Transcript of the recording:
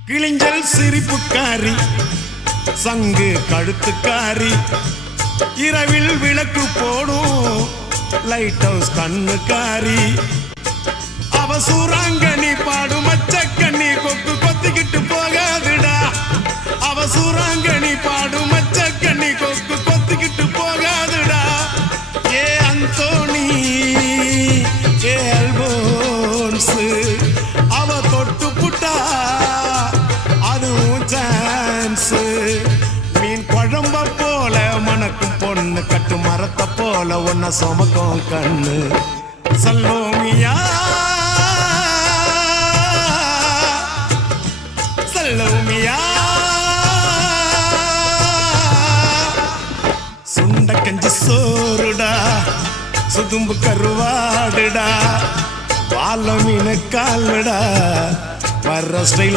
கிளிஞ்சல் சிரிப்புக்காரி சங்கு கழுத்துக்காரி இரவில் விளக்கு போடும் லைட் ஹவுஸ் கண்ணுக்காரி அவ சூறாங்கண்ணி பாடும் மச்சக்கண்ணி கொக்கு கொத்திக்கிட்டு போகாதுடா அவ சூறாங்கண்ணி பாடும் மச்சக்கண்ணி கொக்கு கொத்திக்கிட்டு போகாதுடா ஏ அந்தோணி ஏ அல்போன்ஸ் அவ தொட்டு புட்டா அதுவும் சான்ஸ் மீன் குழம்ப போல மணக்கும் பொண்ணு கட்டு மரத்தை போல ஒன்ன சுமக்கும் கண்ணு சல்லோமியா சல்லோமியா சுண்ட கஞ்சி சோறுடா சுதும்பு கருவாடுடா வாழ மீன் காலுடா வர்ற ஸ்டைல்